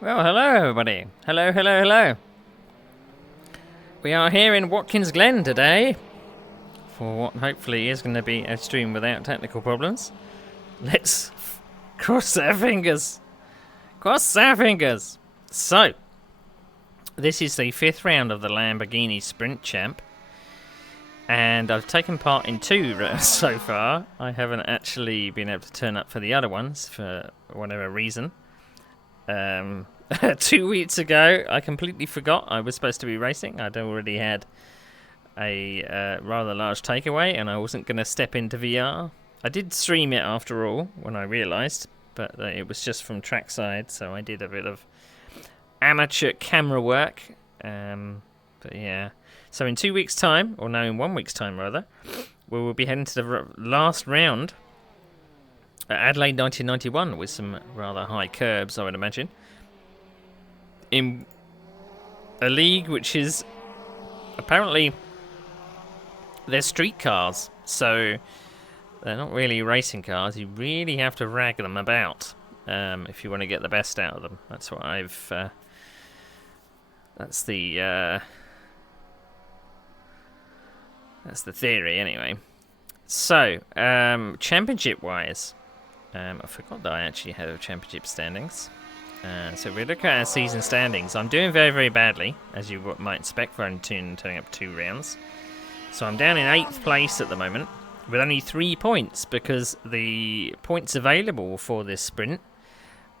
Well, hello everybody. Hello, hello, hello. We are here in Watkins Glen today for what hopefully is going to be a stream without technical problems. Let's cross our fingers. Cross our fingers. So, this is the 5th round of the Lamborghini Sprint Champ. And I've taken part in 2 rounds so far. I haven't actually been able to turn up for the other ones for whatever reason. 2 weeks ago, I completely forgot I was supposed to be racing. I'd already had a rather large takeaway, and I wasn't going to step into VR. I did stream it after all, when I realised, but it was just from trackside, so I did a bit of amateur camera work. But yeah, so in 2 weeks' time, or no, in 1 week's time rather, we will be heading to the last round at Adelaide 1991 with some rather high curbs, I would imagine, in a league which is apparently they're street cars, so they're not really racing cars. You really have to rag them about if you want to get the best out of them. That's what I've that's the theory anyway. So championship wise, I forgot that I actually had a championship standings. So if we look at our season standings, I'm doing very, very badly, as you might expect for only turning up 2 rounds. So I'm down in 8th place at the moment, with only 3 points, because the points available for this sprint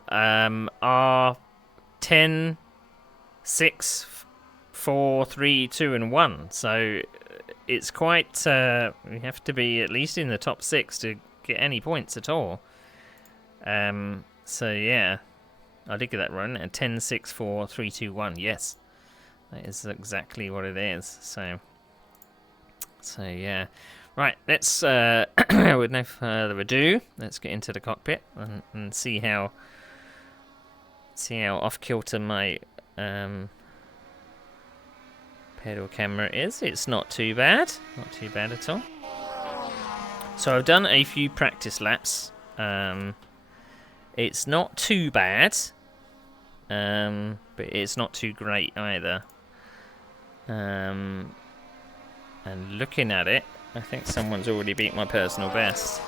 are 10, 6, 4, 3, 2 and 1. So it's quite... we have to be at least in the top 6 to get any points at all. So yeah, I did get that run at 10, 6, 4, 3, 2, 1. Yes, that is exactly what it is. So yeah, right. Let's with no further ado, let's get into the cockpit and see how off kilter my pedal camera is. It's not too bad, not too bad at all. So I've done a few practice laps. It's not too bad, but it's not too great either. And looking at it, I think someone's already beat my personal best.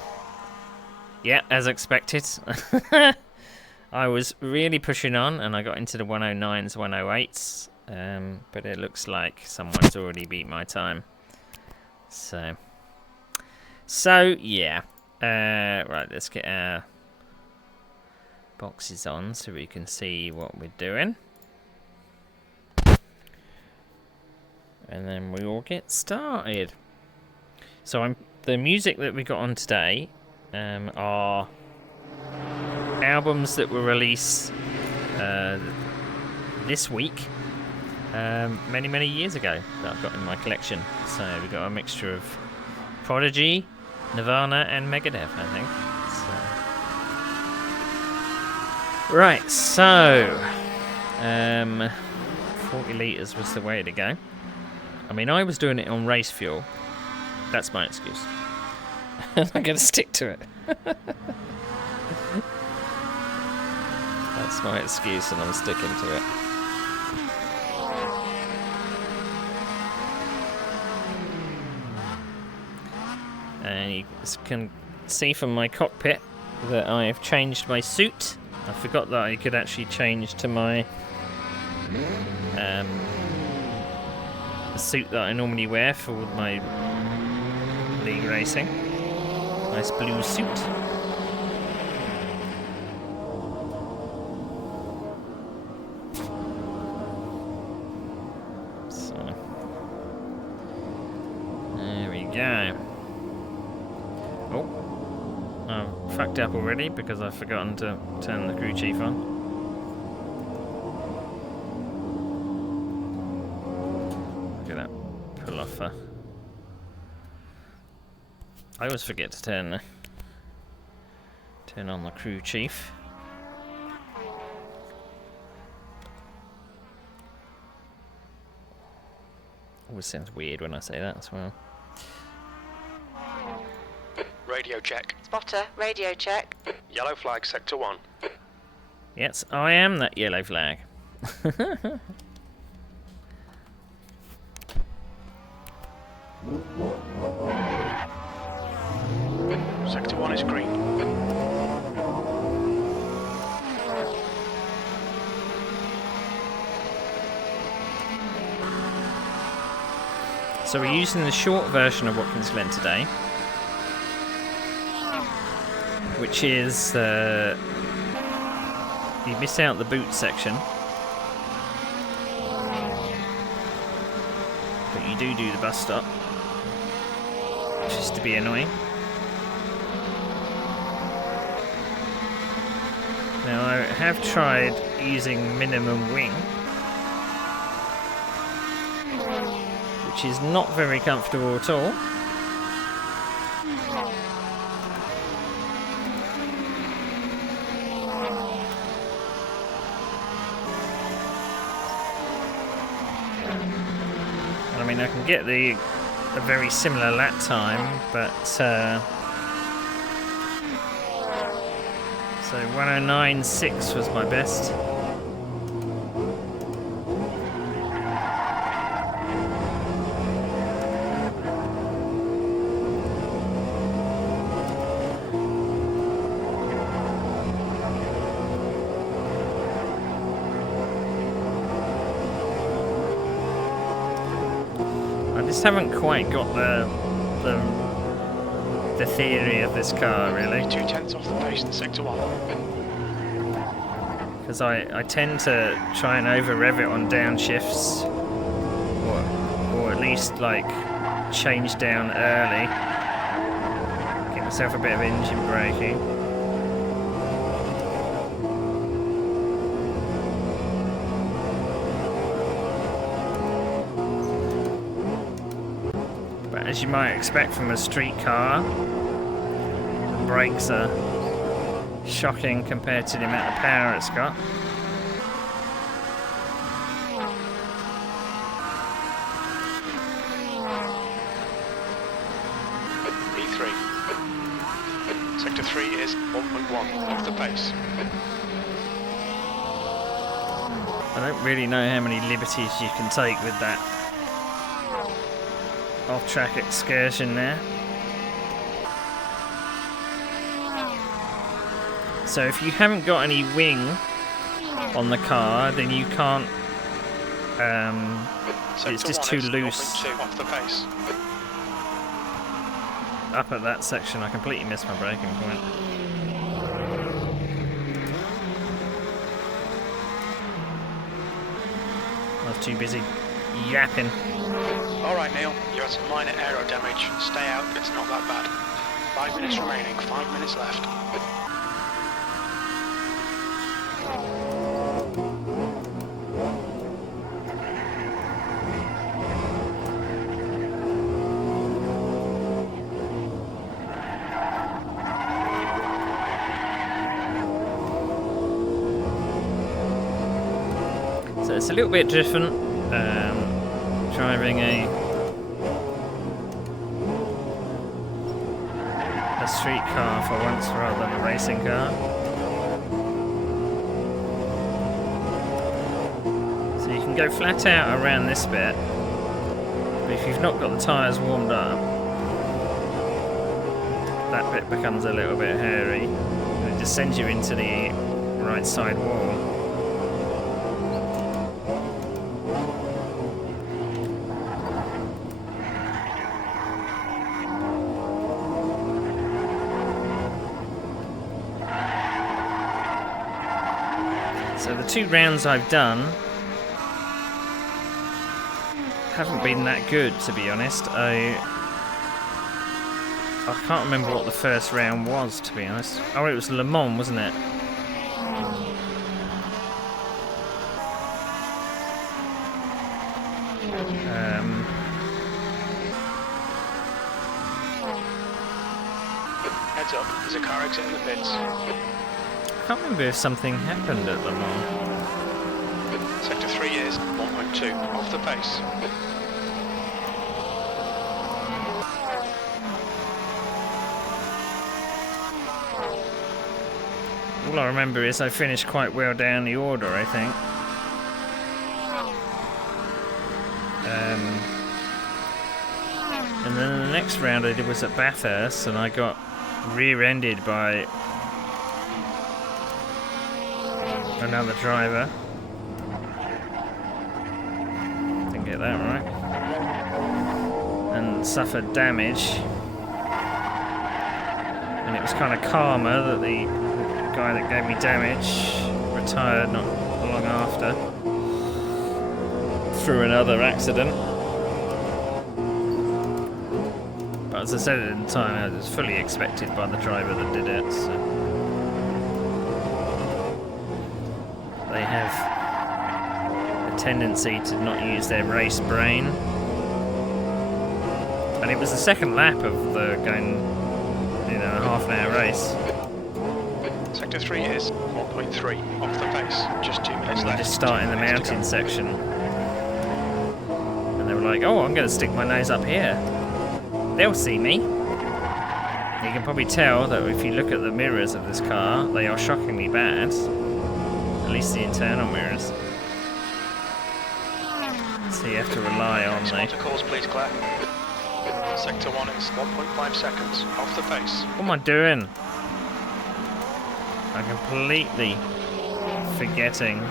Yeah, as expected. I was really pushing on, and I got into the 109s, 108s, but it looks like someone's already beat my time. So yeah. Right, let's get our boxes on so we can see what we're doing, and then we all get started. So the music that we got on today are albums that were released this week many years ago that I've got in my collection. So we've got a mixture of Prodigy, Nirvana and Megadeth, I think. Right, so 40 litres was the way to go. I mean, I was doing it on race fuel. That's my excuse. I'm going to stick to it. That's my excuse, and I'm sticking to it. And you can see from my cockpit that I have changed my suit. I forgot that I could actually change to my suit that I normally wear for my league racing. Nice blue suit. So there we go. Oh. I've fucked up already because I've forgotten to turn the crew chief on. Look at that pull off. I always forget to turn on the crew chief. Always sounds weird when I say that as well. Radio check. Spotter, radio check. Yellow flag, sector 1. Yes, I am that yellow flag. Sector 1 is green. So we're using the short version of Watkins Glen today, which is you miss out the boot section, but you do the bus stop, which is to be annoying. Now I have tried using minimum wing, which is not very comfortable at all. I mean, I can get a very similar lap time, but so 109.6 was my best. I just haven't quite got the theory of this car, really. 2/10 off the pace in Sector 1. Because I tend to try and over rev it on downshifts, or at least like change down early, get myself a bit of engine braking. But as you might expect from a street car, the brakes are shocking compared to the amount of power it's got. E3. Sector 3 is 1.1 off the pace. I don't really know how many liberties you can take with that off-track excursion there. So if you haven't got any wing on the car, then you can't. It's just too loose. Off the pace. Up at that section, I completely missed my braking point. I was too busy yapping. Alright Neil, you had some minor aero damage. Stay out, it's not that bad. 5 minutes remaining, 5 minutes left. So it's a little bit different, driving a street car for once rather than a racing car. So you can go flat out around this bit, but if you've not got the tyres warmed up, that bit becomes a little bit hairy, and it just sends you into the right side wall. So the 2 rounds I've done haven't been that good, to be honest. I can't remember what the first round was, to be honest. Oh, it was Le Mans, wasn't it? Heads up, there's a car exit in the pits. I can't remember if something happened at Le Mans. Sector 3 is 1.2 off the pace. All I remember is I finished quite well down the order, I think. And then the next round I did was at Bathurst, and I got rear-ended by another driver. Didn't get that right. And suffered damage. And it was kind of karma that the guy that gave me damage retired not long after through another accident. But as I said at the time, it was fully expected by the driver that did it. So they have a tendency to not use their race brain. And it was the second lap of the going, a half-an-hour race. Sector 3 is 1.3 off the pace, just 2 minutes left. Just starting the mountain section. And they were like, oh, I'm going to stick my nose up here. They'll see me. You can probably tell that if you look at the mirrors of this car, they are shockingly bad. At least the internal mirrors. So you have to rely on the... Next calls, please, Claire. Sector 1 is 1.5 seconds off the pace. What am I doing? I'm completely forgetting.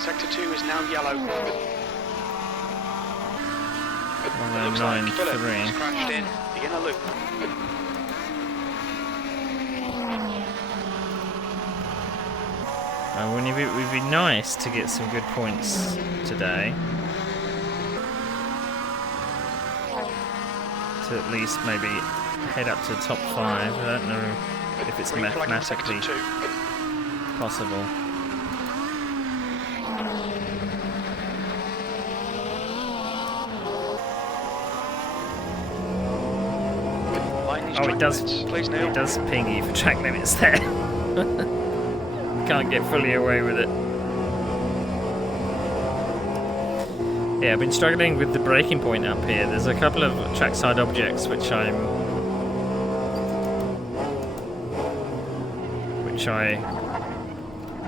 Sector 2 is now yellow. 1093. He's crashed in the inner loop. It would be nice to get some good points today. To at least maybe head up to the top 5. I don't know if it's mathematically possible. Oh, it does ping you for track limits there. Can't get fully away with it. Yeah, I've been struggling with the braking point up here. There's a couple of trackside objects which I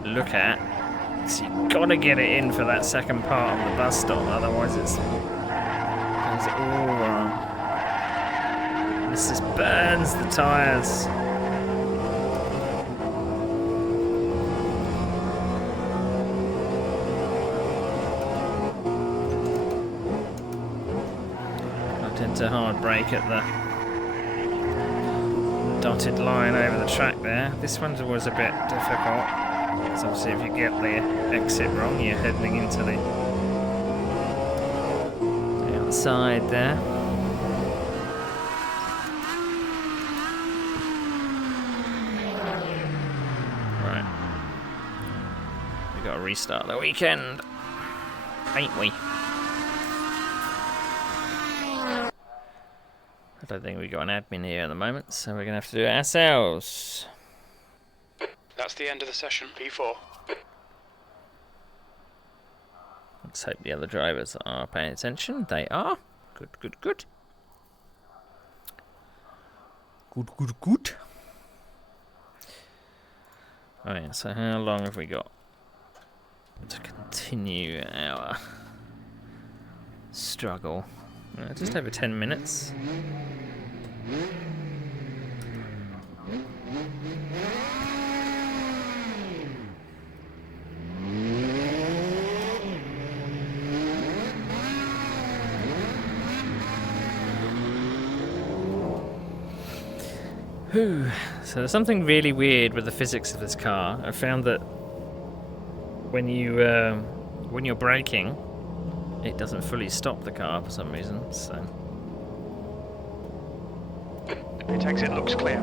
look at. So you gotta get it in for that second part of the bus stop, otherwise it's all wrong. This just burns the tyres. Into hard brake at the dotted line over the track there. This one was a bit difficult. So obviously if you get the exit wrong, you're heading into the outside there. Right. We've got to restart the weekend, ain't we? I don't think we've got an admin here at the moment, so we're going to have to do it ourselves. That's the end of the session, P4. Let's hope the other drivers are paying attention. They are. Good, good, good. Good, good, good. Alright, so how long have we got to continue our struggle? Just over 10 minutes. Whew. So there's something really weird with the physics of this car. I found that when you're braking, it doesn't fully stop the car for some reason, so... Its exit looks clear.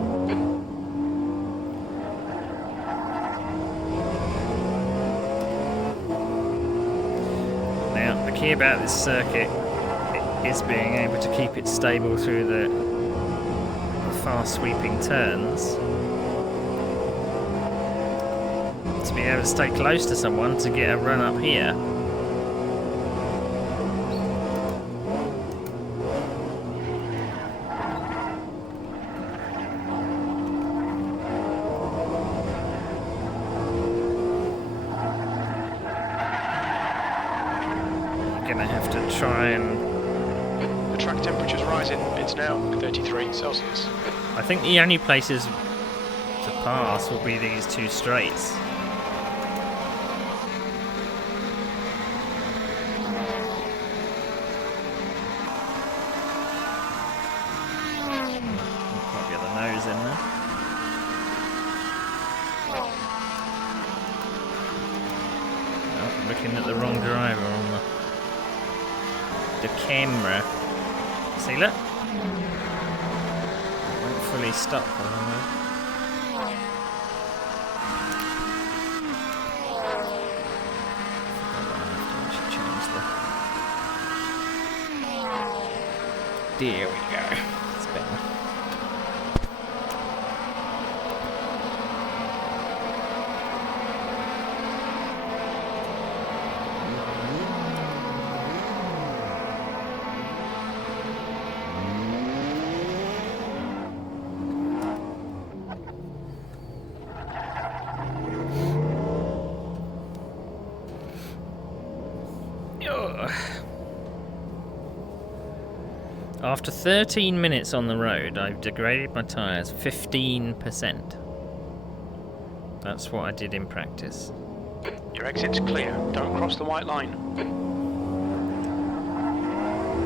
Now, the key about this circuit is being able to keep it stable through the fast sweeping turns. To be able to stay close to someone to get a run up here. have to try and... The track temperature's rising. It's now 33 Celsius. I think the only places to pass will be these two straights. Might get the nose in there. Oh, looking at the wrong driver on the camera. See, look. Won't fully stop. There we go. It's better. After 13 minutes on the road, I've degraded my tyres 15%. That's what I did in practice. Your exit's clear. Don't cross the white line.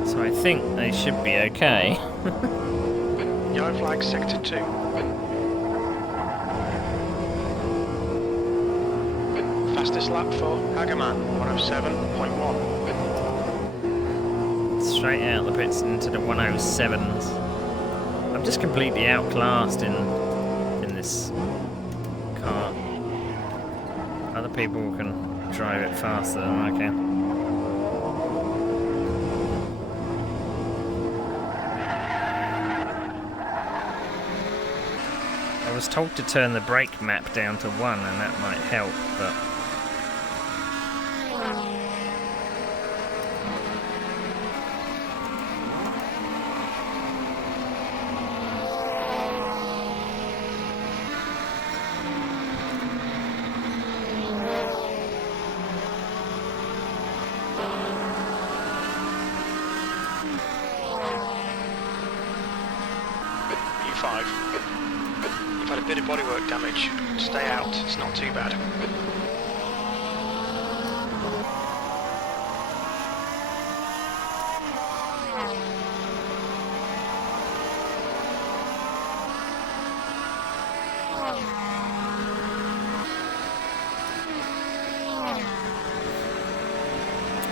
So I think they should be okay. Yellow flag, sector 2. Fastest lap for Hagerman, 107.1. Straight out the pits into the 107s. I'm just completely outclassed in this car. Other people can drive it faster than I can. I was told to turn the brake map down to 1 and that might help, but... You've had a bit of bodywork damage. Stay out, it's not too bad.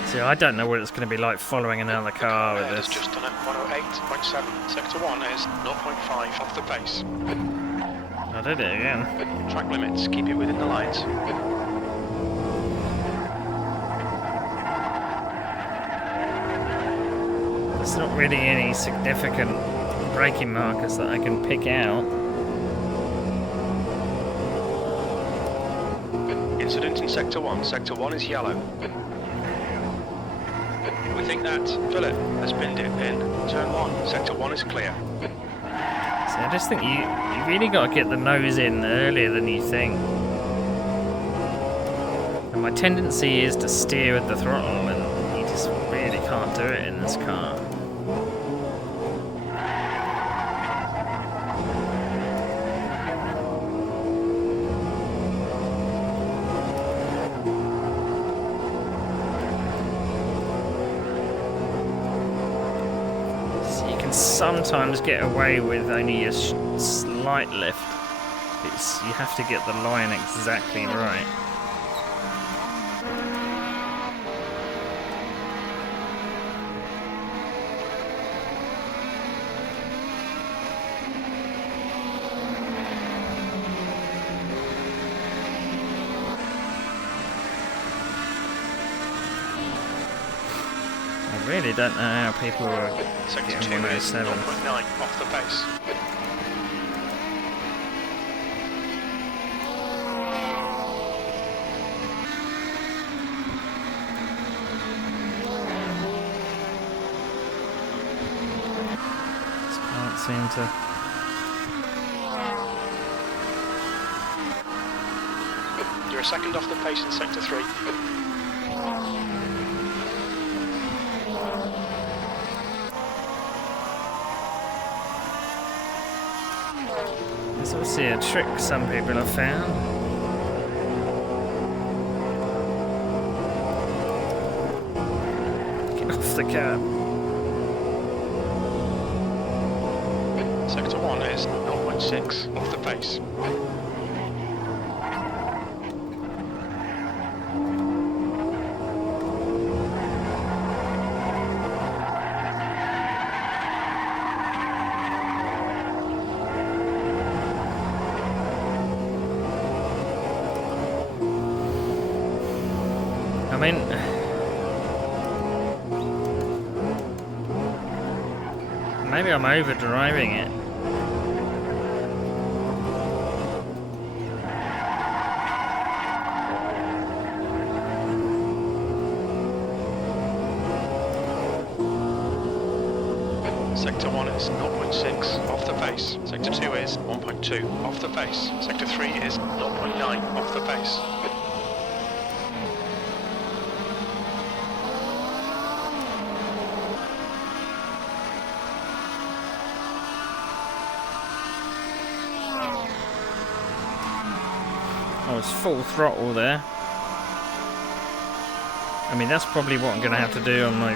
See, I don't know what it's going to be like following another car with this. It's just done at 108.7. Sector 1 is 0.5 off the pace. I did it again. Track limits, keep it within the lines. There's not really any significant braking markers that I can pick out. Incident in Sector 1. Sector 1 is yellow. We think that Philip has binned it in turn 1. Sector 1 is clear. So I just think you really got to get the nose in earlier than you think. And my tendency is to steer with the throttle, and you just really can't do it in this car. Sometimes get away with only a slight lift. You have to get the line exactly right. I really don't know how people are Sector getting 2 is 107. 0.9 off the pace. Just can't seem to... You're a second off the pace in Sector 3. It's obviously a trick some people have found. Get off the curb. Sector 1 is 0.6 off the face. I mean, maybe I'm over-driving it. Sector 1 is 0.6 off the face. Sector 2 is 1.2 off the face. Sector 3 is 0.9 off the face. I was full throttle there. I mean, that's probably what I'm going to have to do on my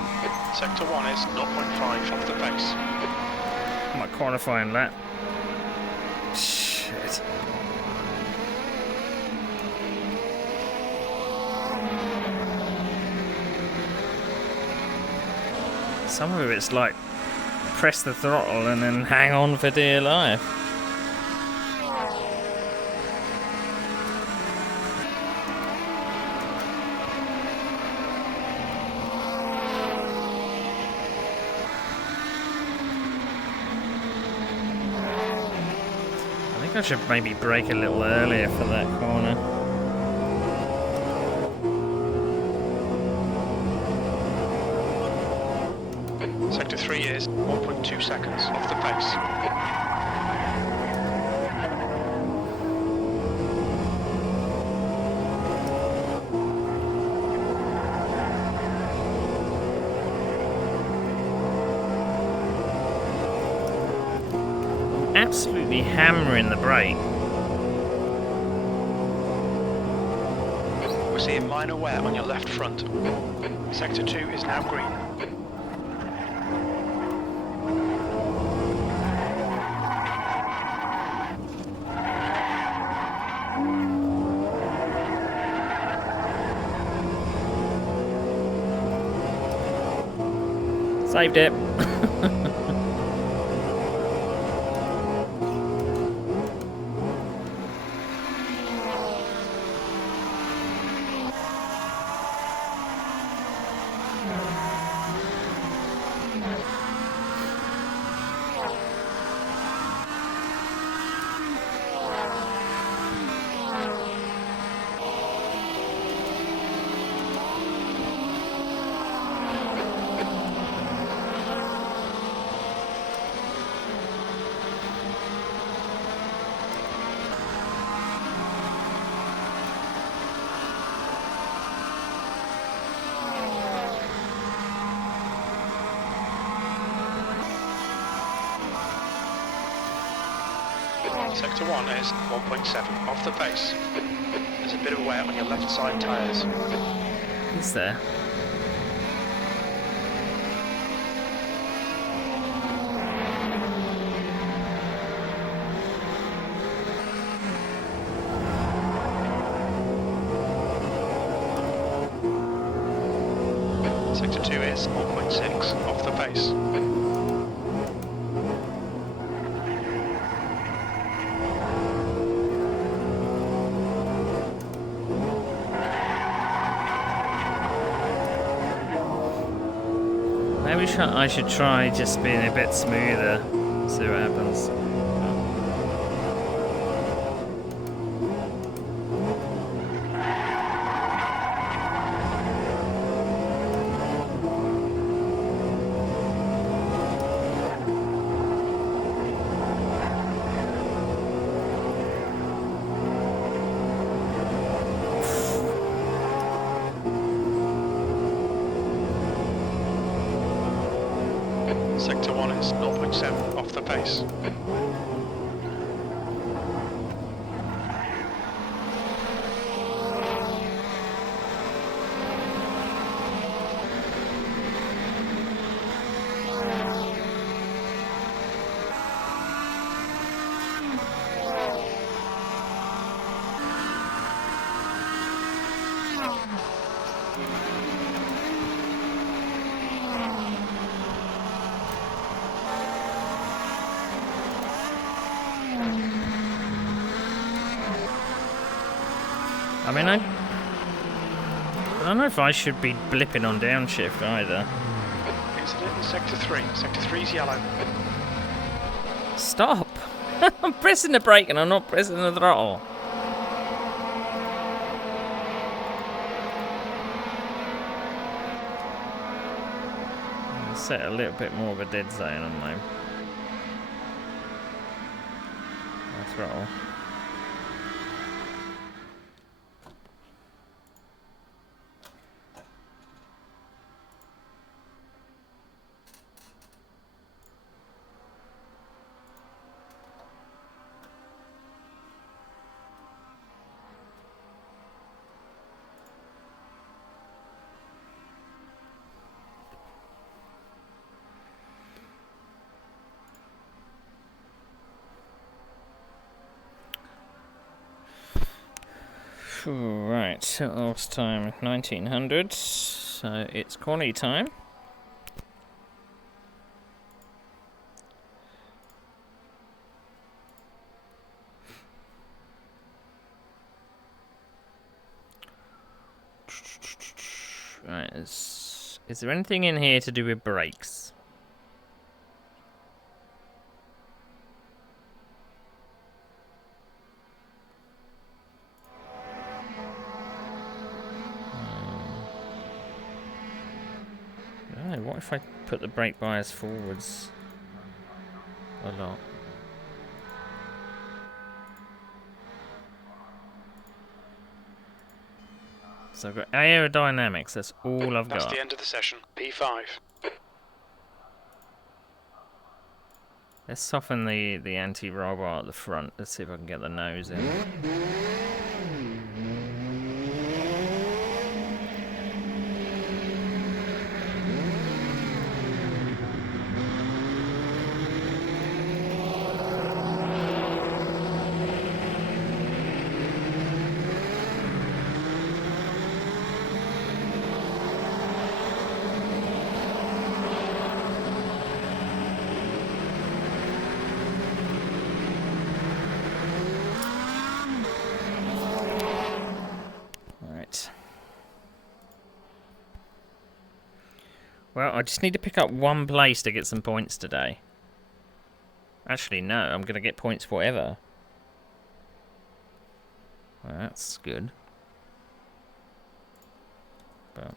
Sector 1 is 0.5 off the face. qualifying lap. Shit. Some of it's like press the throttle and then hang on for dear life. I should maybe brake a little earlier for that corner. Sector 3 is 1.2 seconds off the pace. Absolutely hammering the brake. We're seeing minor wear on your left front. Sector 2 is now green. Saved it. Sector 1 is 1.7 off the pace. There's a bit of wear on your left side tyres. Is there? Sector 2 is 1.6 off the pace. Maybe I should try just being a bit smoother, see what happens. Sector 1 is 0.7 off the pace. I mean, I don't know if I should be blipping on downshift either. Incident in Sector 3. Sector 3's yellow. Stop! I'm pressing the brake and I'm not pressing the throttle. I'll set a little bit more of a dead zone on my throttle. Right, last time 1900, so it's quality time. Right, is there anything in here to do with brakes? What if I put the brake bias forwards a lot? So I've got aerodynamics, that's all I've got. That's the end of the session. P5. Let's soften the anti-roll bar at the front. Let's see if I can get the nose in. Well, I just need to pick up one place to get some points today. Actually, no, I'm going to get points forever. Well, that's good. But...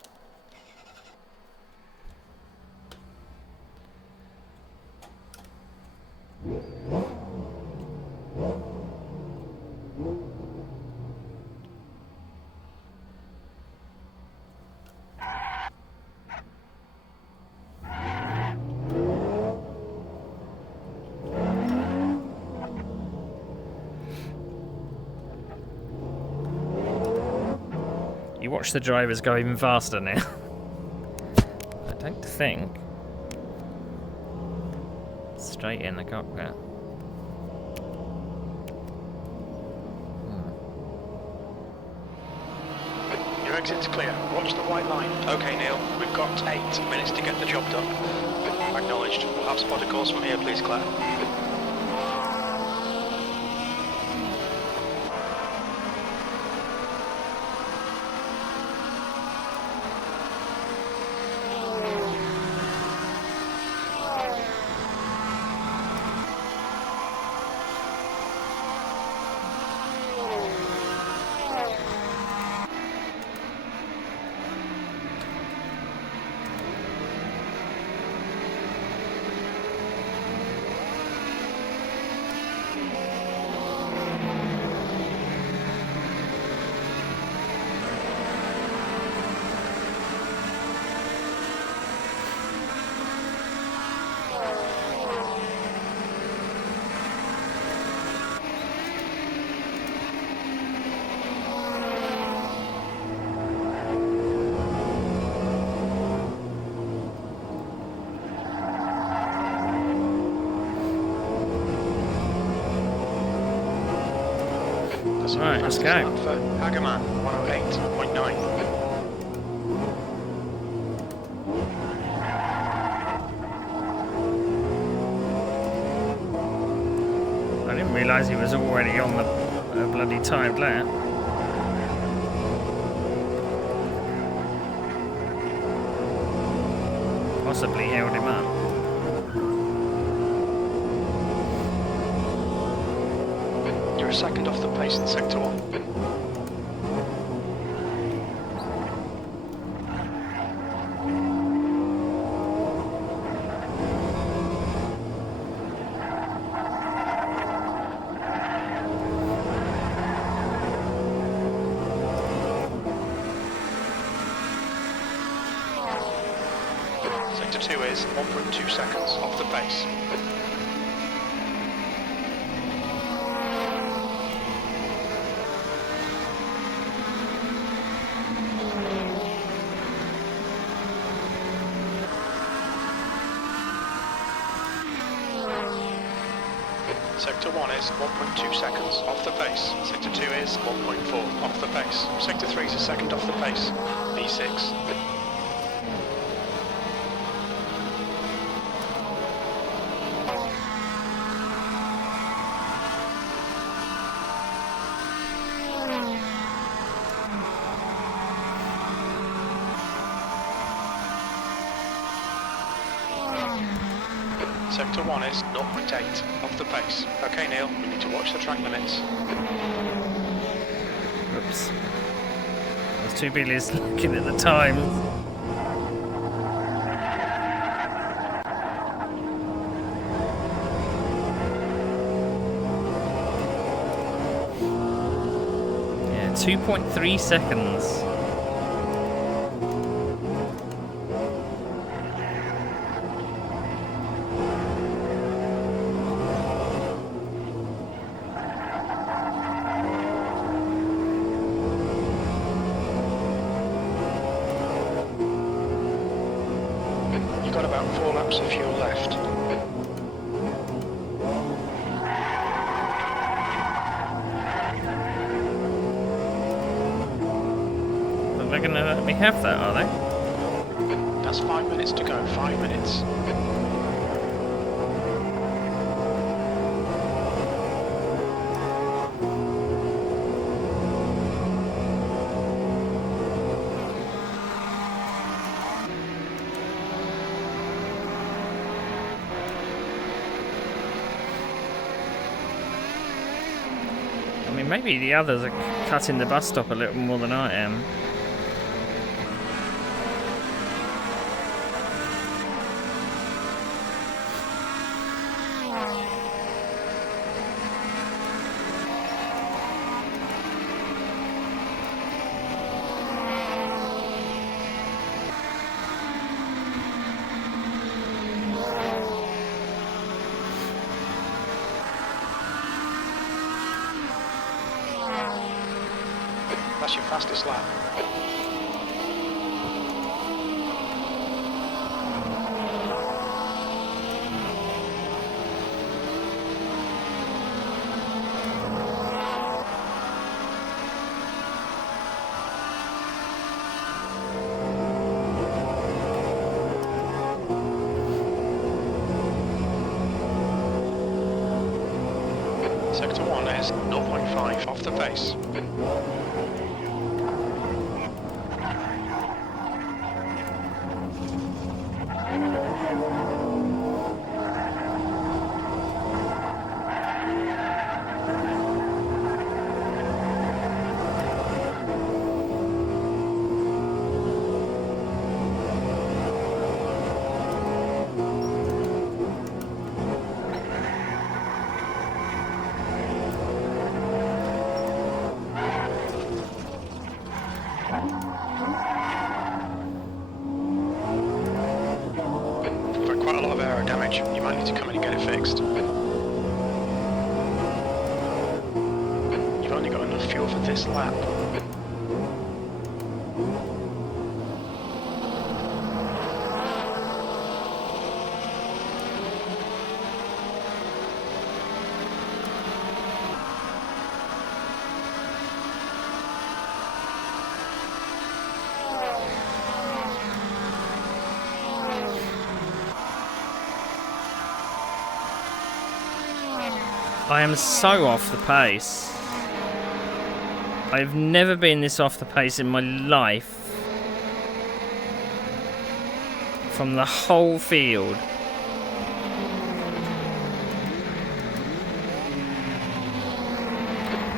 You watch the drivers go even faster now. I don't think. Straight in the cockpit. Your exit's clear. Watch the white line. Okay, Neil. We've got 8 minutes to get the job done. Acknowledged. We'll have spotter calls from here, please, Claire. Right, let's go. Hagerman, 108.9. I didn't realise he was already on the bloody timed lap. possibly held him up. You're a second off the pace in sector 1. Sector 2 is 1.2 seconds off the pace. Sector 1 is 1.2 seconds off the pace. Sector 2 is 1.4 off the pace. Sector 3 is a second off the pace. V6. Sector 1 is 0.8 off the pace. Okay, Neil, we need to watch the track limits. Oops. Those two billies looking at the time. Yeah, 2.3 seconds. You've got about 4 laps of fuel left. But they're going to let me have that, are they? That's 5 minutes to go, 5 minutes. I mean, maybe the others are cutting the bus stop a little more than I am. That's your fastest lap. Sector 1 is 0.5 off the pace. You've had quite a lot of aero damage. You might need to come in and get it fixed. You've only got enough fuel for this lap. I am so off the pace. I've never been this off the pace in my life. from the whole field.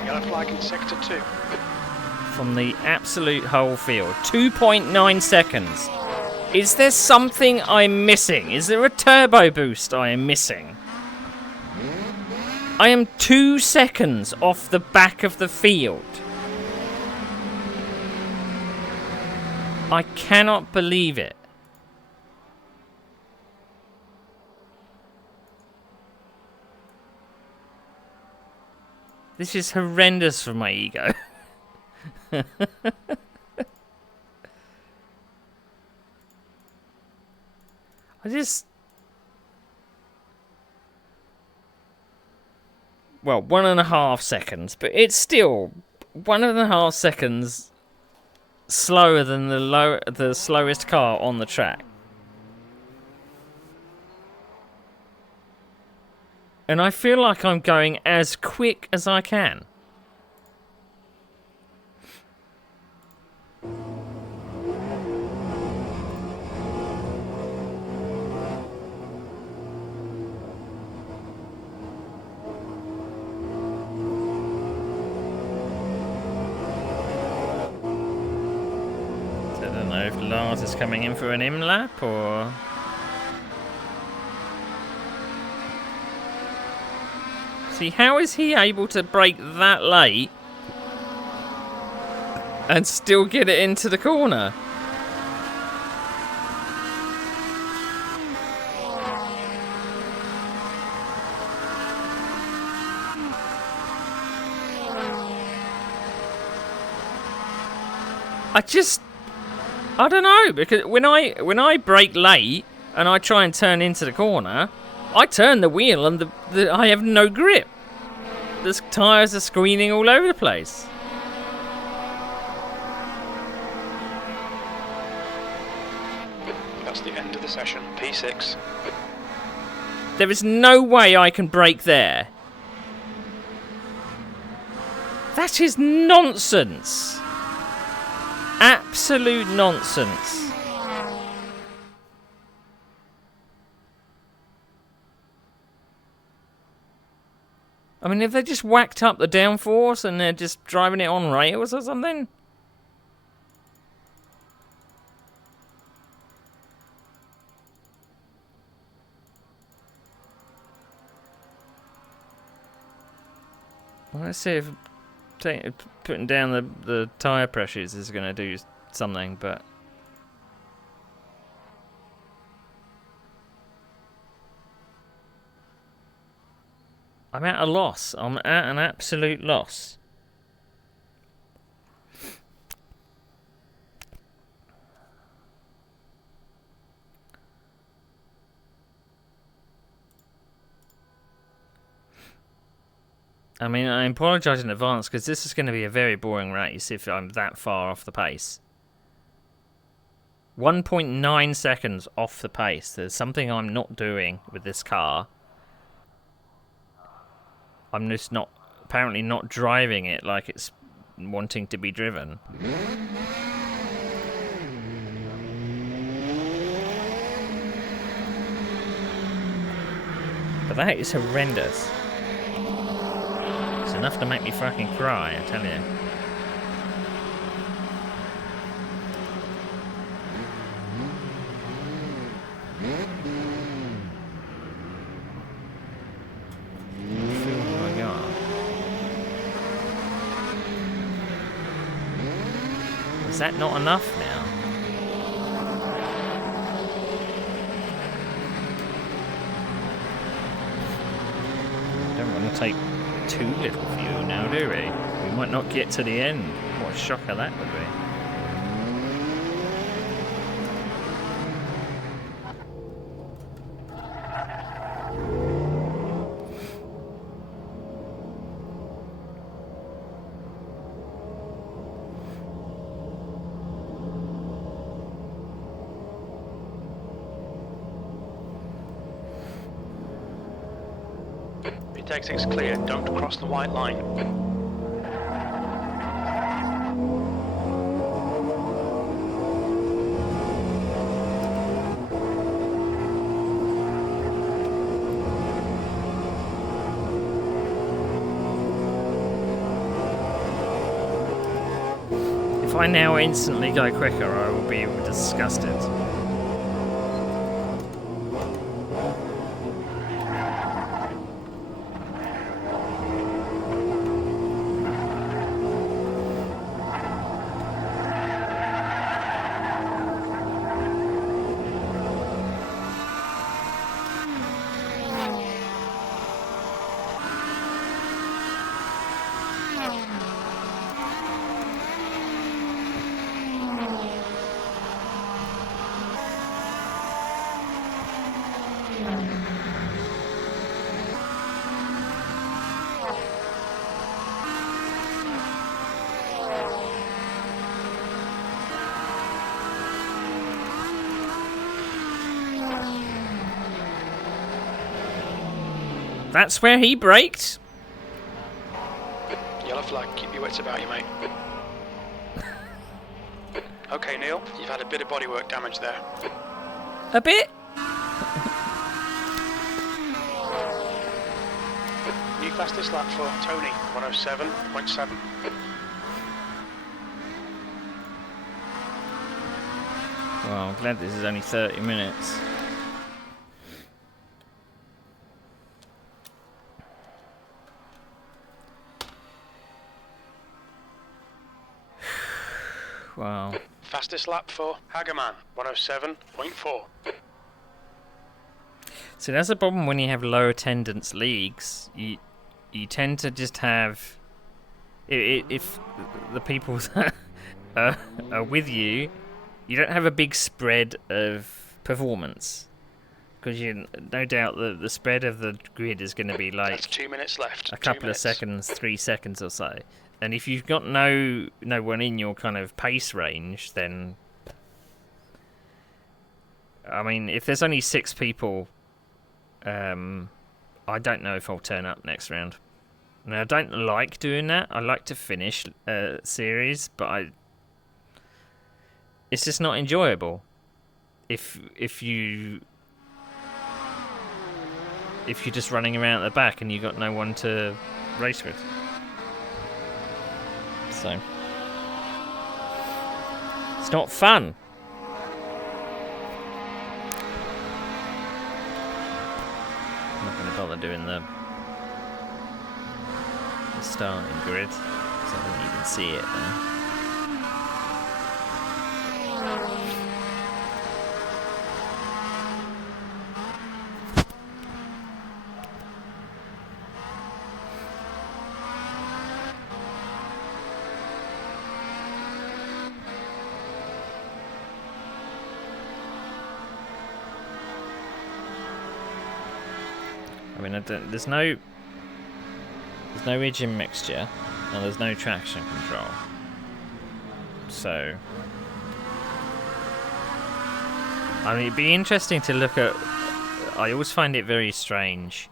Yellow flag in sector 2. From the absolute whole field. 2.9 seconds. Is there something I'm missing? Is there a turbo boost I am missing? I am 2 seconds off the back of the field. I cannot believe it. This is horrendous for my ego. Well, 1.5 seconds, but it's still 1.5 seconds slower than the slowest car on the track. And I feel like I'm going as quick as I can. I don't know if Lars is coming in for an M-lap or... See, how is he able to brake that late and still get it into the corner? I don't know, because when I brake late and I try and turn into the corner, I turn the wheel and I have no grip. The tyres are screening all over the place. That's the end of the session. P6. There is no way I can brake there. That is nonsense. Absolute nonsense. I mean, if they just whacked up the downforce and they're just driving it on rails or something. Well, let's see if putting down the tyre pressures is going to do something, but... I'm at a loss. I'm at an absolute loss. I mean, I apologise in advance because this is going to be a very boring race if I'm that far off the pace. 1.9 seconds off the pace. There's something I'm not doing with this car. I'm just apparently not driving it like it's wanting to be driven. But that is horrendous. It's enough to make me fucking cry, I tell you. Is that not enough now? Don't want to take too little fuel now, do we? We might not get to the end. What a shocker that would be. Exit's clear, don't cross the white line. I now instantly go quicker, I will be disgusted. That's where he braked? Yellow flag, keep your wits about you, mate. Okay, Neil, you've had a bit of bodywork damage there. A bit? New fastest lap for Tony, 107.7. Well, I'm glad this is only 30 minutes. Wow. Fastest lap for Hagerman, 107.4. So that's a problem when you have low attendance leagues. You tend to just have... If the people that are with you, you don't have a big spread of performance. Because no doubt the spread of the grid is going to be like... That's 2 minutes left. A couple of seconds, 3 seconds or so. And if you've got no one in your kind of pace range, then... I mean, if there's only 6 people, I don't know if I'll turn up next round. Now, I don't like doing that. I like to finish series, but it's just not enjoyable. If you're just running around at the back and you've got no one to race with. So it's not fun. I'm not going to bother doing the starting grid because I don't even see it there. I mean, there's no engine mixture, and there's no traction control. So, I mean, it'd be interesting to look at. I always find it very strange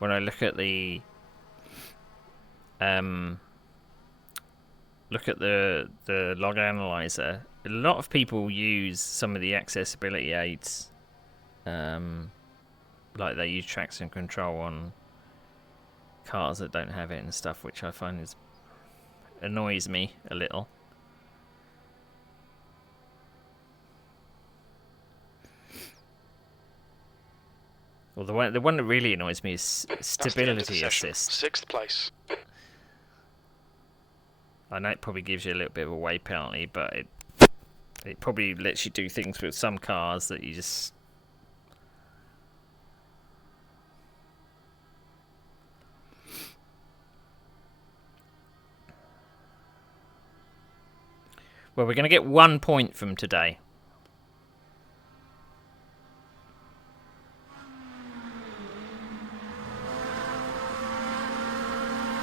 when I look at the log analyzer. A lot of people use some of the accessibility aids. Like they use traction control on cars that don't have it and stuff, which I find annoys me a little. Well, the one that really annoys me is stability assist. 6th place. I know it probably gives you a little bit of a weight penalty, but it probably lets you do things with some cars that you just... Well, we're going to get 1 point from today.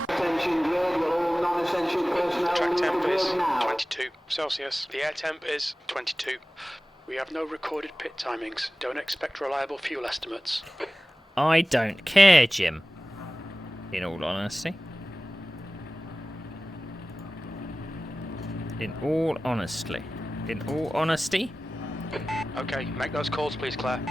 Attention grid, will all non-essential personnel Track leave the temp is grid now. 22 Celsius. The air temp is 22. We have no recorded pit timings. Don't expect reliable fuel estimates. I don't care, Jim. In all honesty. In all honesty. Okay, make those calls please, Claire.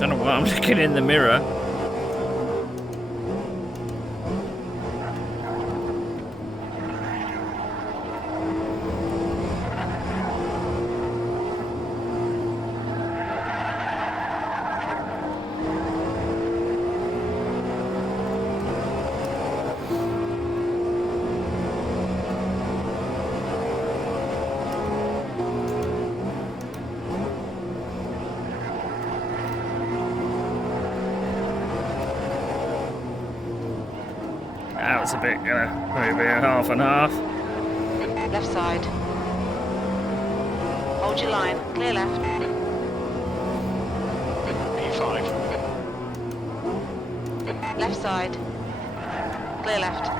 Don't know why I'm looking in the mirror. That was a bit maybe a half and half. Left side. Hold your line. Clear left. P5. Left side. Clear left.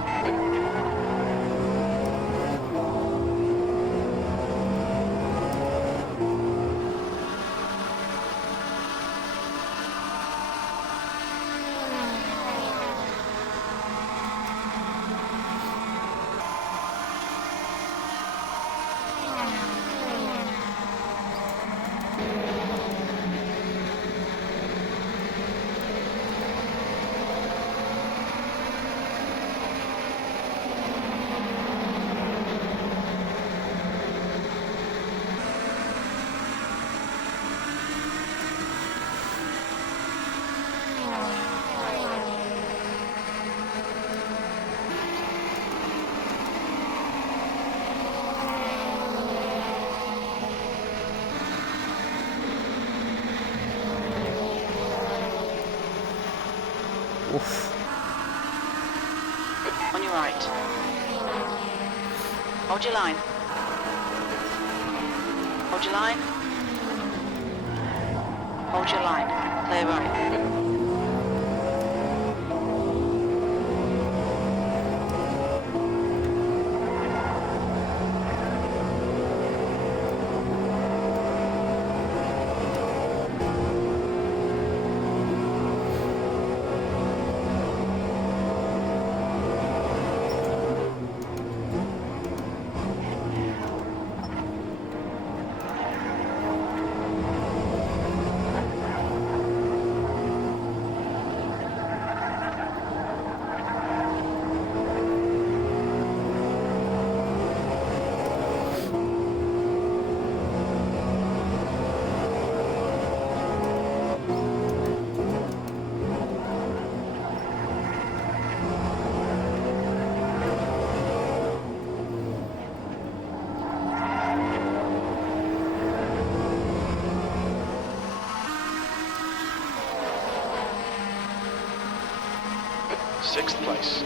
Oof. On your right. Hold your line. Hold your line. Hold your line. Clear right. Sixth place.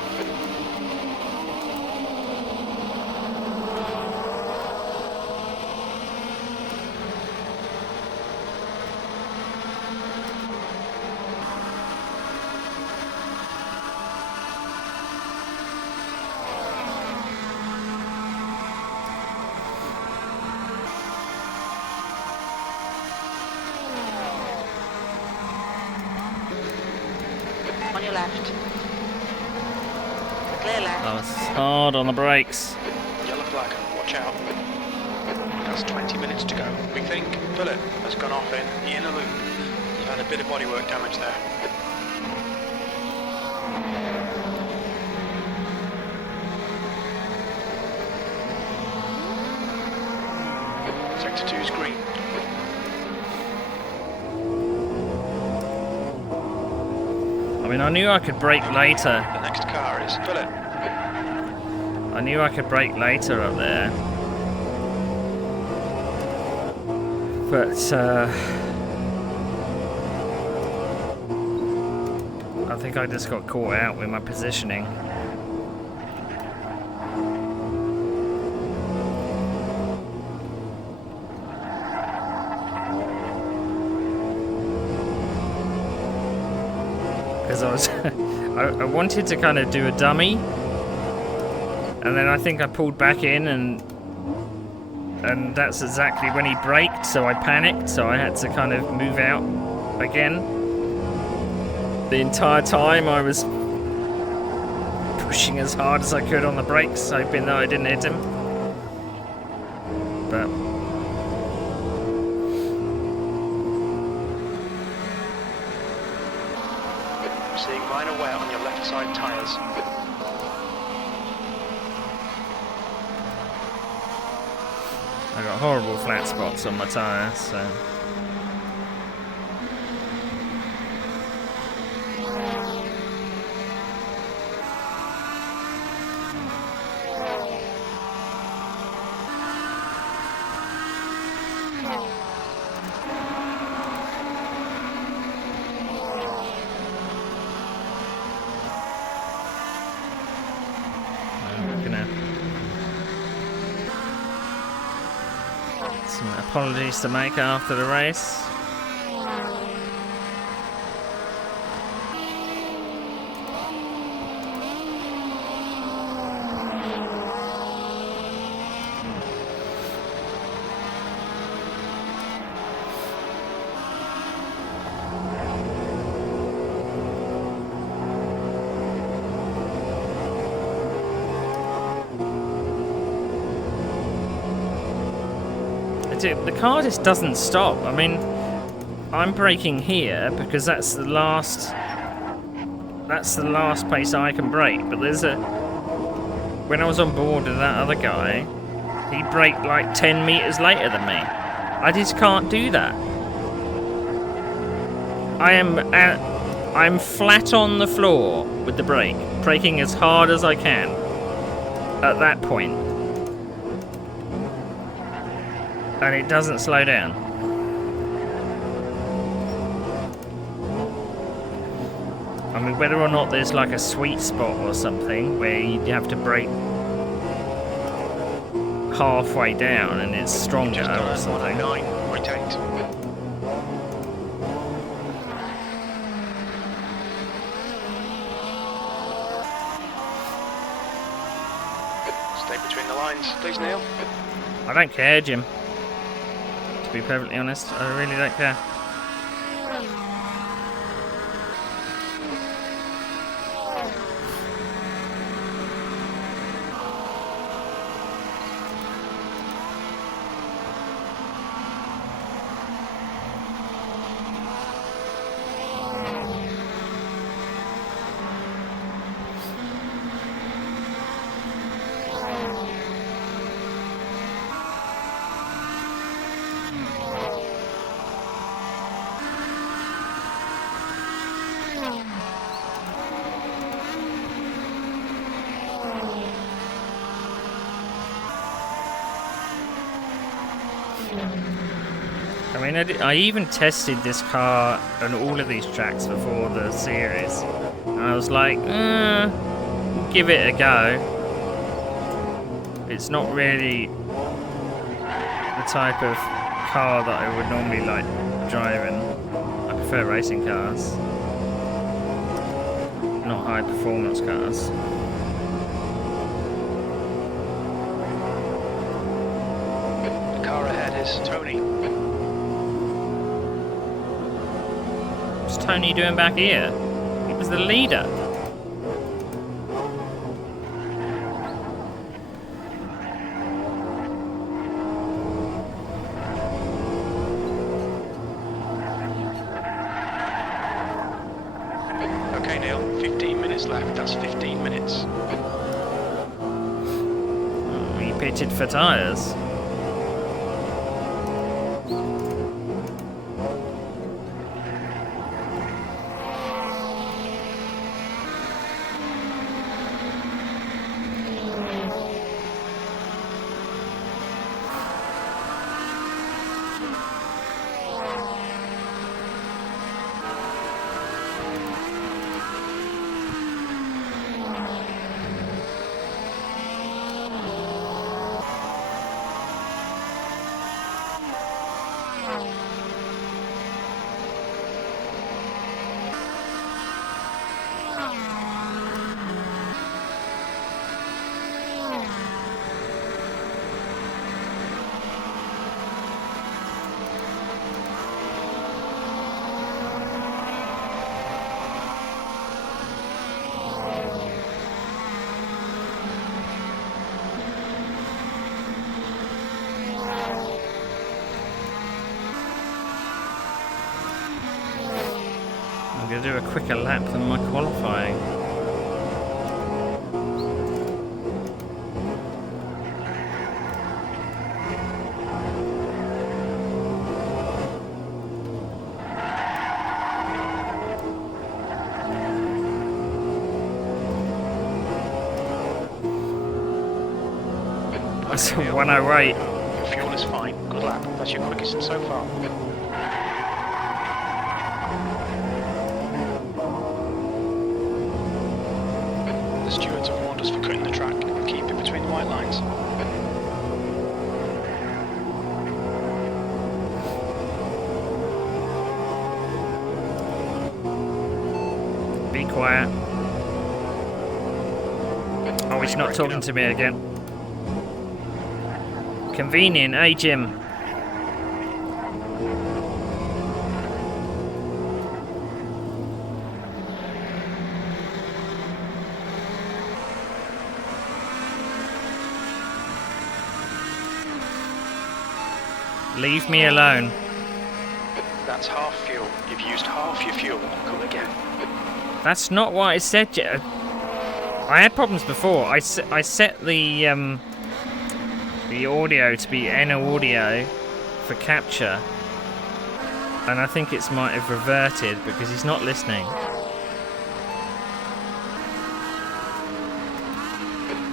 On your left. Clear left. I was hard on the brakes. Yellow flag, watch out. That's 20 minutes to go. We think bullet has gone off in the inner loop. You've had a bit of bodywork damage there. Sector 2's green. I mean, I knew I could brake later. The next car is bullet. I knew I could brake later up there. But, think I just got caught out with my positioning. Because I was, I wanted to kind of do a dummy, and then I think I pulled back in, and that's exactly when he braked, so I panicked, so I had to kind of move out again. The entire time I was pushing as hard as I could on the brakes, hoping that I didn't hit him. But Seeing minor wear on your left side tyres. I got horrible flat spots on my tyres, so... Some apologies to make after the race. The car just doesn't stop. I mean, I'm braking here because that's the last place I can brake. But when I was on board with that other guy, he braked like 10 meters later than me. I just can't do that. I'm flat on the floor with the brake, braking as hard as I can at that point. And it doesn't slow down. I mean, whether or not there's like a sweet spot or something where you have to brake halfway down and it's stronger or something. 9.8. Stay between the lines, please, Neil. I don't care, Jim. To be perfectly honest, I really don't care. I mean, I even tested this car on all of these tracks before the series, and I was like, give it a go. It's not really the type of car that I would normally like driving. I prefer racing cars, not high performance cars. The car ahead is Tony. What's Tony doing back here? He was the leader. Okay, Neil, 15 minutes left. That's 15 minutes. He pitted for tyres. to do a quicker lap than my qualifying. That's 108. Your fuel is fine. Good lap. That's your quickest so far. The stewards have warned us for cutting the track. Keep it between the white lines. Be quiet. Oh, he's not talking to me again. Convenient, eh, Jim? Leave me alone. That's half fuel. You've used half your fuel. Come again. That's not what I said yet. I had problems before. I set the audio to be N audio for capture, and I think it might have reverted because he's not listening.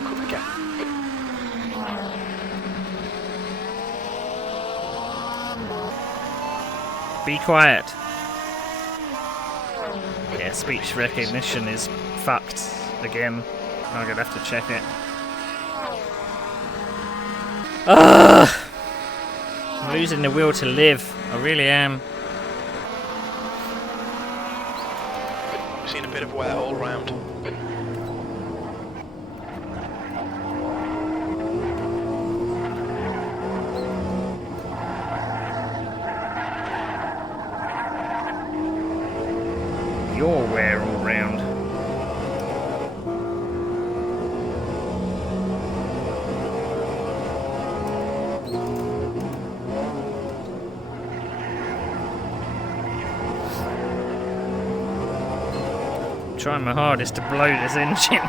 Come again. Be quiet. Yeah, speech recognition is fucked again. I'm gonna have to check it. Ugh! I'm losing the will to live. I really am. We've seen a bit of wear all round. Your wear all round. Trying my hardest to blow this engine.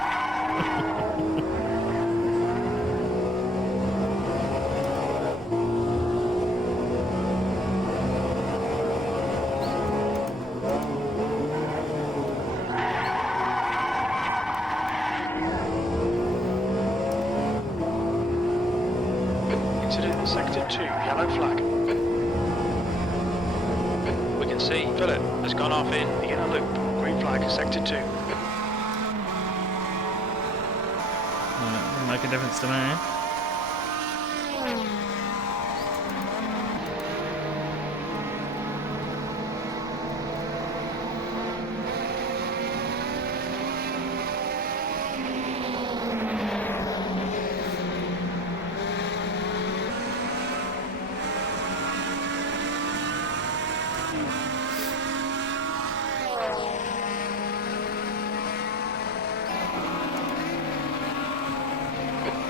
Incident sector 2, yellow flag. We can see Philip has gone off in the inner loop. Green flag, sector 2. Doesn't make a difference to me.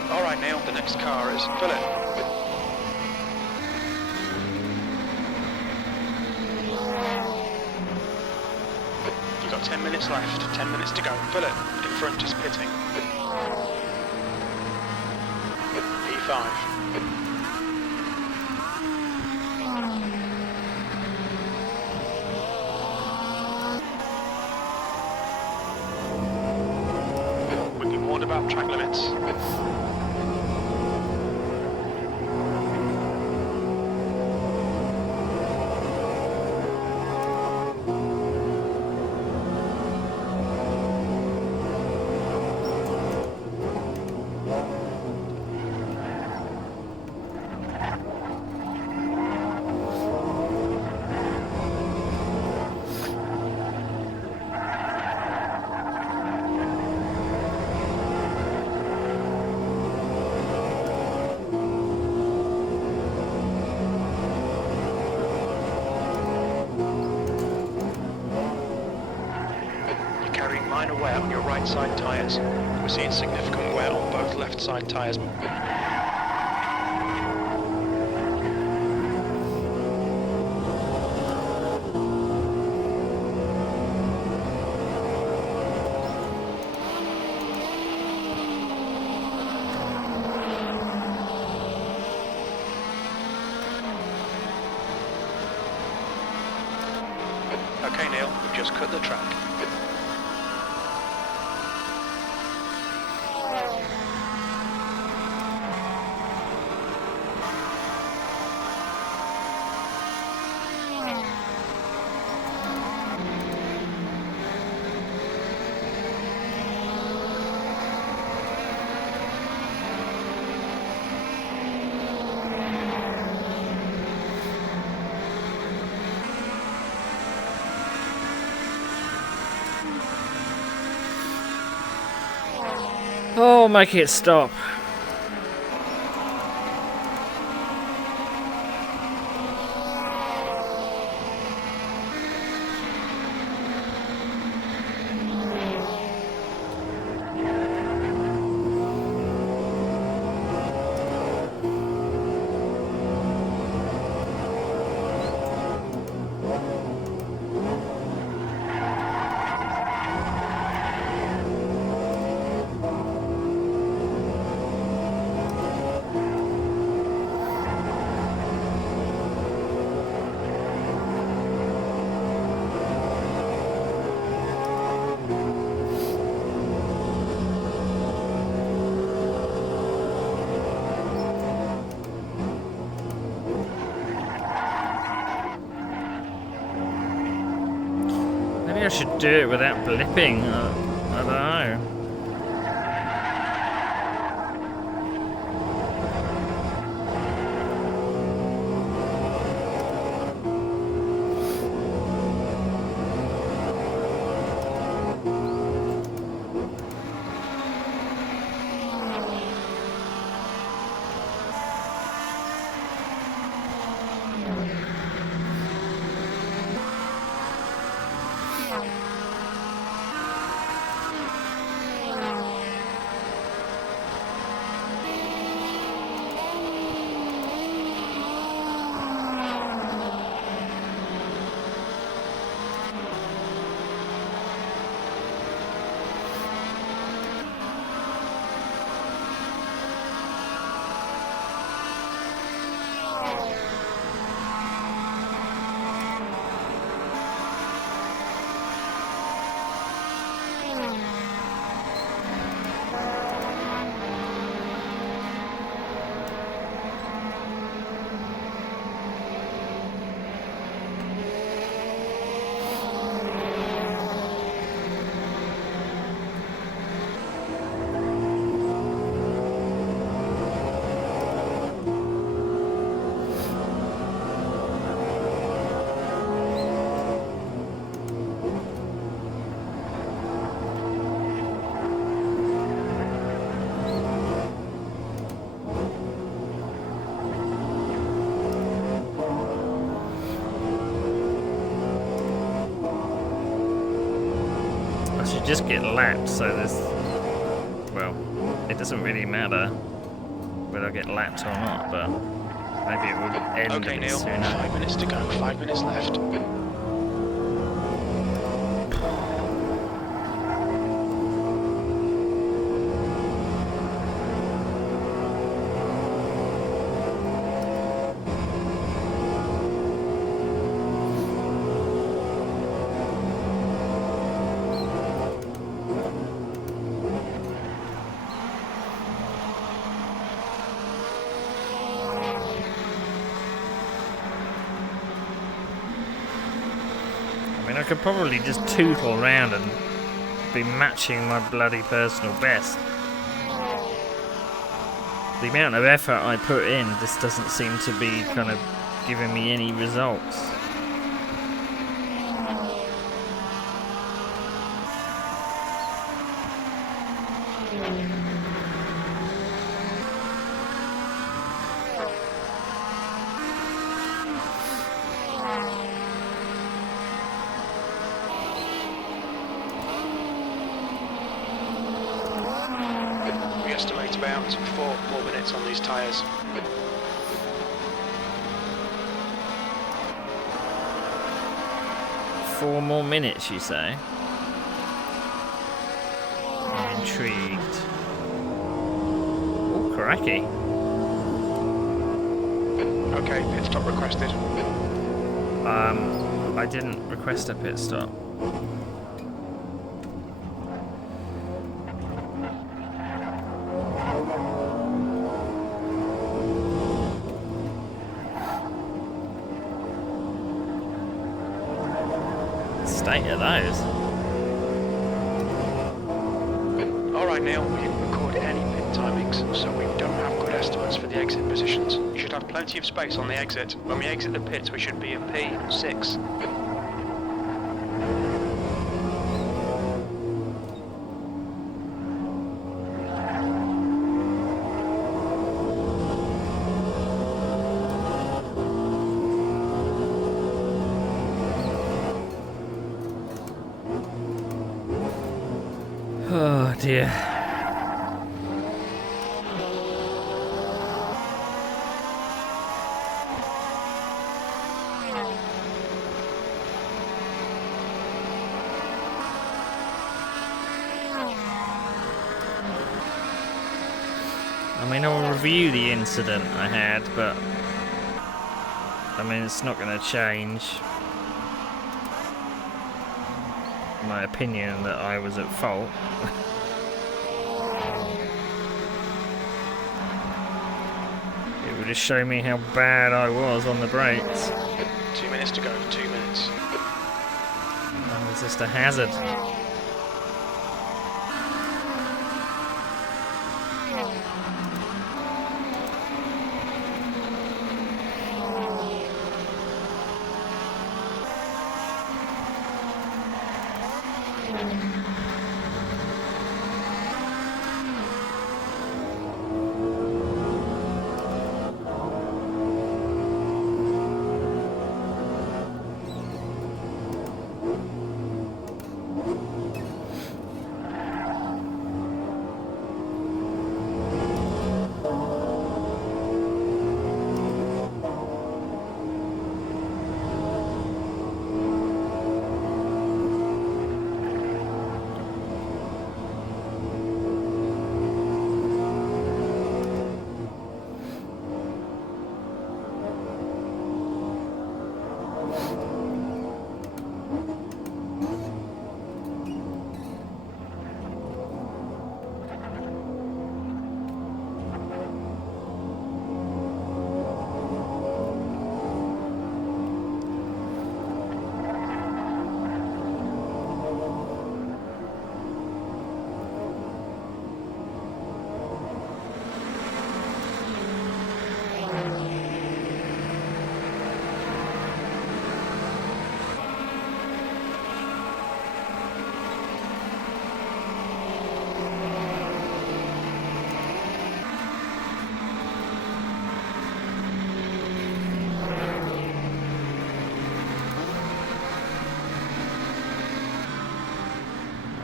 Alright Neil, the next car is Philip. You've got 10 minutes left, 10 minutes to go. Philip, in front is pitting. P5. We've been warned about track limits. Minor wear on your right side tyres. We're seeing significant wear on both left side tyres. Okay, Neil, we've just cut the track. Oh, make it stop. Maybe I should do it without blipping. I don't know. Just get lapped, so there's, well, it doesn't really matter whether I get lapped or not, but maybe it will end Okay, a bit Neil, sooner. 5 minutes to go, 5 minutes left. I could probably just tootle around and be matching my bloody personal best. The amount of effort I put in just doesn't seem to be kind of giving me any results. Estimate about 4 more minutes on these tyres. Four more minutes, you say? I'm intrigued. Oh, cracky. Okay, pit stop requested. I didn't request a pit stop. State of those. Alright Neil, we didn't record any pit timings, so we don't have good estimates for the exit positions. You should have plenty of space on the exit. When we exit the pits, we should be in P6. Oh dear. I mean, I'll review the incident I had, but I mean, it's not going to change my opinion that I was at fault. It would just show me how bad I was on the brakes. 2 minutes to go, 2 minutes. I was just a hazard.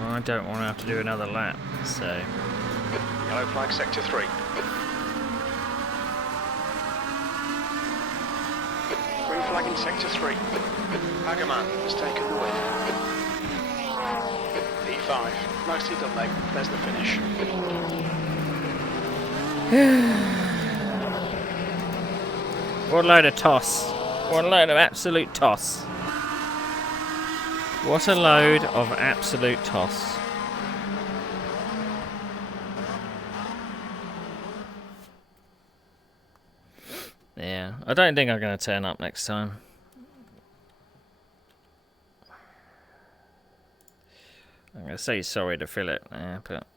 I don't want to have to do another lap, so... Yellow flag sector 3. Green flag in sector 3. Hagaman has taken the win. P5. Nicely done, mate. There's the finish. What a load of toss. What a load of absolute toss. What a load of absolute toss. Yeah, I don't think I'm going to turn up next time. I'm going to say sorry to Philip there, but...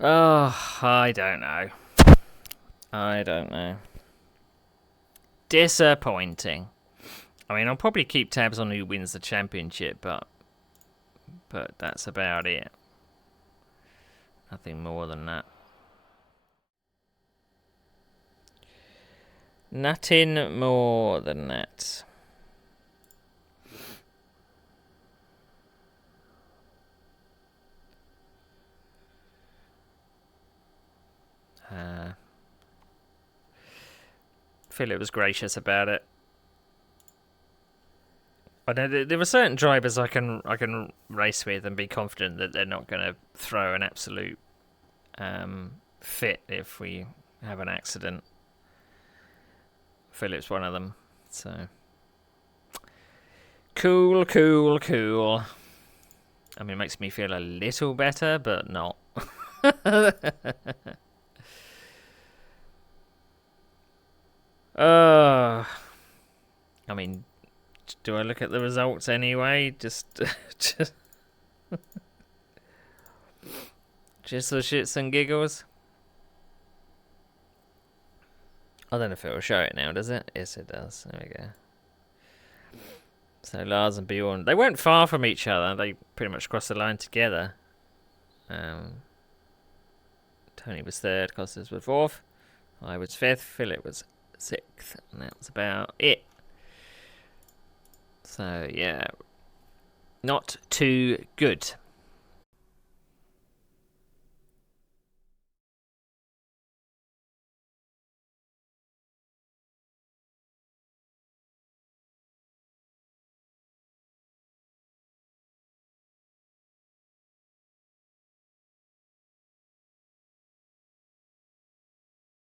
Oh, I don't know. I don't know. Disappointing. I mean, I'll probably keep tabs on who wins the championship, but that's about it. Nothing more than that. Nothing more than that. Philip was gracious about it. I know there are certain drivers I can race with and be confident that they're not going to throw an absolute fit if we have an accident. Philip's one of them. So cool. I mean, it makes me feel a little better, but not. I mean, do I look at the results anyway? Just for shits and giggles. I don't know if it will show it now, does it? Yes, it does. There we go. So Lars and Bjorn, they weren't far from each other. They pretty much crossed the line together. Tony was third, Costas was fourth. I was fifth, Philip was sixth, and that was about it. So, yeah, not too good.